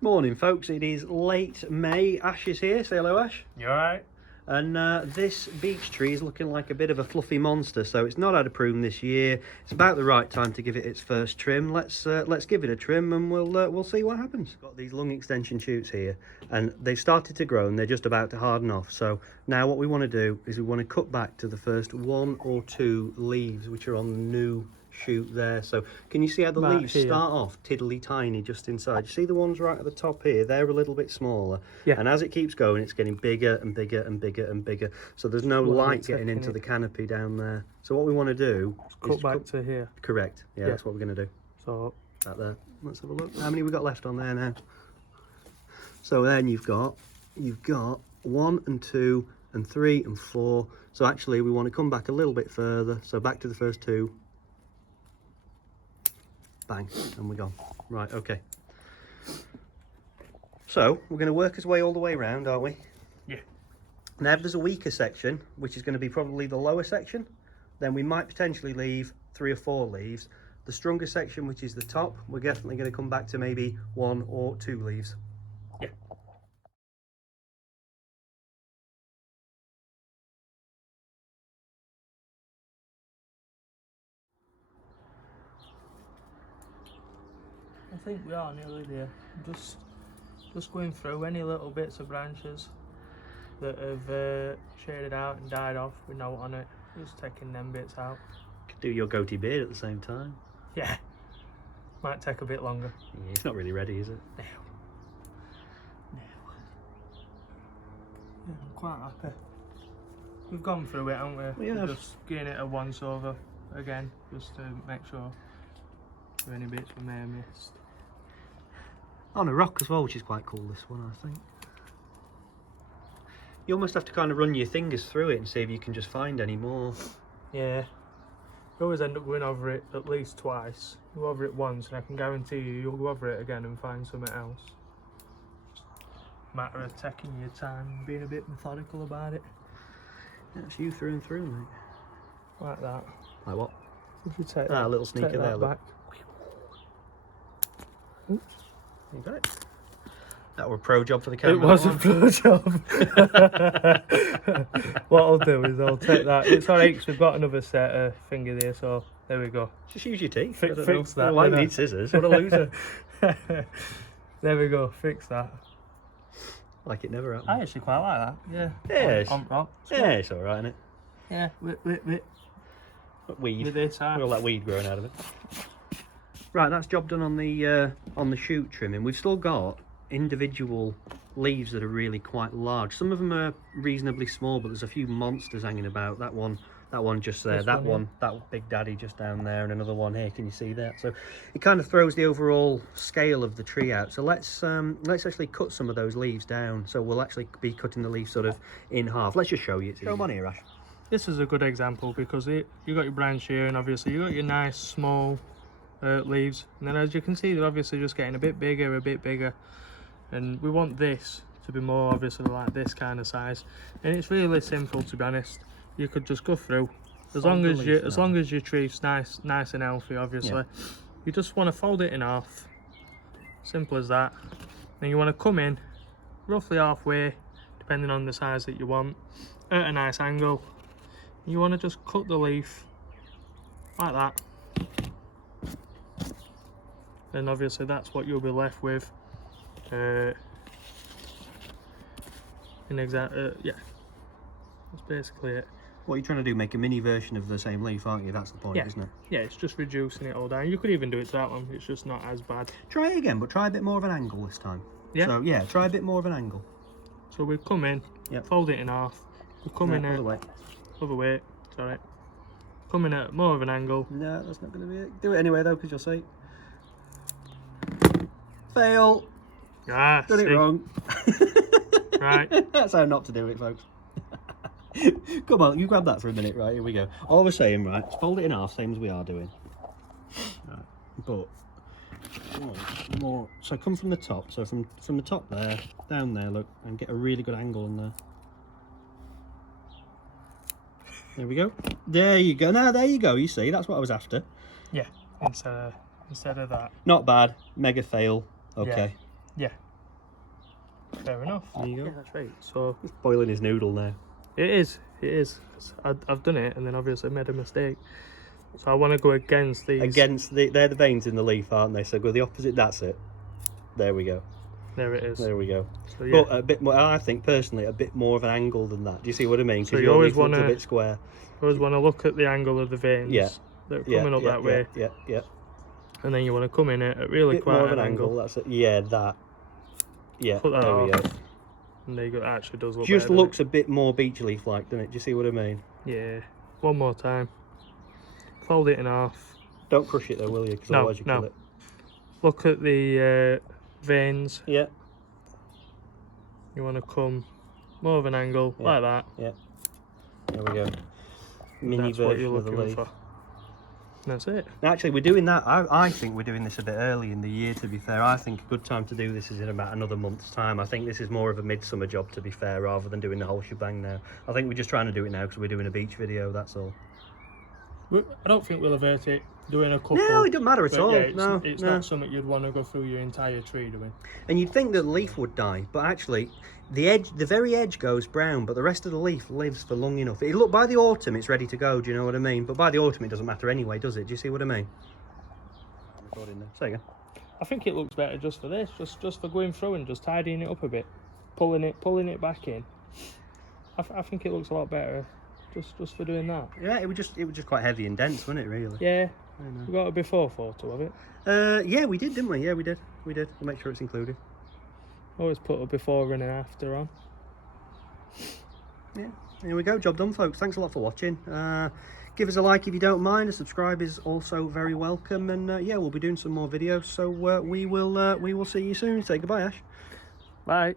Morning folks, it is late May. Ash is here. Say hello, Ash. You alright? And this beech tree is looking like a bit of a fluffy monster, so it's not had a prune this year. It's about the right time to give it its first trim. Let's give it a trim and we'll see what happens. Got these long extension shoots here and they've started to grow and they're just about to harden off. So now what we want to do is we want to cut back to the first 1 or 2 leaves which are on the new shoot there. So can you see how the leaves start off tiddly tiny just inside? You see the ones right at the top here? They're a little bit smaller. Yeah. And as it keeps going, it's getting bigger and bigger and bigger and bigger. So there's no light getting into the canopy down there. So what we want to do is cut back to here. Correct. Yeah, that's what we're going to do. So that there. Let's have a look. How many we got left on there now? So then you've got 1 and 2 and 3 and 4. So actually we want to come back a little bit further. So back to the first 2. Bang, and we're gone. Right, okay. So we're going to work his way all the way around, aren't we? Yeah. Now if there's a weaker section, which is going to be probably the lower section, then we might potentially leave 3 or 4 leaves. The stronger section, which is the top, we're definitely going to come back to maybe 1 or 2 leaves. Yeah. I think we are nearly there. Just going through any little bits of branches that have shaded out and died off with note on it. Just taking them bits out. Could do your goatee beard at the same time. Yeah. Might take a bit longer. Yeah, it's not really ready, is it? No. Yeah, I'm quite happy. We've gone through it, haven't we? We have. Just getting it a once over again, just to make sure there are any bits we may have missed. On a rock as well, which is quite cool, this one, I think. You almost have to kind of run your fingers through it and see if you can just find any more. Yeah. You always end up going over it at least twice. You go over it once and I can guarantee you'll go over it again and find something else. Matter of taking your time and being a bit methodical about it. That's you through and through, mate. Like that. Like what? If you take a little sneaker there, back. Oops. You got it. That were a pro job for the camera. It was a pro job. What I'll do is I'll take that. It's alright because we've got another set of finger there, so there we go. Just use your teeth. Fix that. Why need scissors? What a loser. There we go. Fix that. Like it never happened. I actually quite like that. Yeah. Yes. Yeah, it's alright, isn't it? Yeah. Weed. With this, all that weed growing out of it. Right, that's job done on the shoot trimming. We've still got individual leaves that are really quite large. Some of them are reasonably small, but there's a few monsters hanging about. That one just there, that big daddy just down there, and another one here. Can you see that? So it kind of throws the overall scale of the tree out. So let's actually cut some of those leaves down. So we'll actually be cutting the leaves sort of in half. Let's just show you. Show them on here, Ash. This is a good example because you got your branch here, and obviously you got your nice small leaves, and then as you can see they're obviously just getting a bit bigger, and we want this to be more obviously like this kind of size. And it's really simple, to be honest. You could just go through as long as your tree's nice and healthy, obviously. Yeah. You just want to fold it in half, simple as that. Then you want to come in roughly halfway, depending on the size that you want, at a nice angle. You want to just cut the leaf like that. And obviously that's what you'll be left with. Yeah, that's basically it. What you're trying to do, make a mini version of the same leaf, aren't you? That's the point, isn't it? Yeah, it's just reducing it all down. You could even do it to that one, it's just not as bad. Try it again, but try a bit more of an angle this time. Yeah? So, yeah, try a bit more of an angle. So we come in, fold it in half. We come in other way. Other way, it's alright. Come in at more of an angle. No, that's not going to be it. Do it anyway, though, because you'll see. Fail. Ah, done it wrong. Right. That's how not to do it, folks. Come on, you grab that for a minute, right? Here we go. All we're saying, right, is fold it in half, same as we are doing. Right, but more. So come from the top. So from the top there, down there, look, and get a really good angle on there. There we go. There you go. Now there you go. You see, that's what I was after. Yeah. Instead of that. Not bad. Mega fail. Okay. Yeah. Fair enough. There you go. Yeah, that's right. So He's boiling his noodle now. it is. I've done it, and then obviously made a mistake. So I want to go against these. They're the veins in the leaf, aren't they? So go the opposite. That's it. There we go. There it is. There we go. So, yeah. But a bit more. I think personally, a bit more of an angle than that. Do you see what I mean? So Because you your always leaf looks a wanna- bit square. You always want to look at the angle of the veins that are coming up that way, Yeah. and then you want to come in at really Bit quite more of an an angle. angle. That's it. Yeah, that. Yeah. Put that there we off. go. And there you go. It actually does look Just better, looks a bit more beech leaf like, doesn't it? Do you see what I mean? Yeah. One more time. Fold it in half. Don't crush it though, will you? Because No, otherwise you kill no. it. Look at the veins. Yeah. You want to come more of an angle like that. Yeah. There we go. Mini That's what version you're of the looking leaf. for. That's it. Actually, we're doing that. I think we're doing this a bit early in the year, to be fair. I think a good time to do this is in about another month's time. I think this is more of a midsummer job, to be fair, rather than doing the whole shebang now. I think we're just trying to do it now because we're doing a beech video, that's all. I don't think we'll avert it doing a couple. No, it doesn't matter at but all. Yeah, it's no. not something you'd want to go through your entire tree doing. And you'd think that the leaf would die, but actually, the very edge goes brown, but the rest of the leaf lives for long enough. Look, by the autumn, it's ready to go. Do you know what I mean? But by the autumn, it doesn't matter anyway, does it? Do you see what I mean? I'm recording now. Say again. I think it looks better just for this, just for going through and just tidying it up a bit, pulling it back in. I think it looks a lot better just for doing that. Yeah, it was just quite heavy and dense, wasn't it? Really. Yeah. We got a before photo of it. Yeah, we did, didn't we? Yeah, we did. We'll make sure it's included. Always put a before and an after on. Yeah, here we go. Job done, folks. Thanks a lot for watching. Give us a like if you don't mind. A subscribe is also very welcome. And yeah, we'll be doing some more videos. So we will see you soon. Say goodbye, Ash. Bye.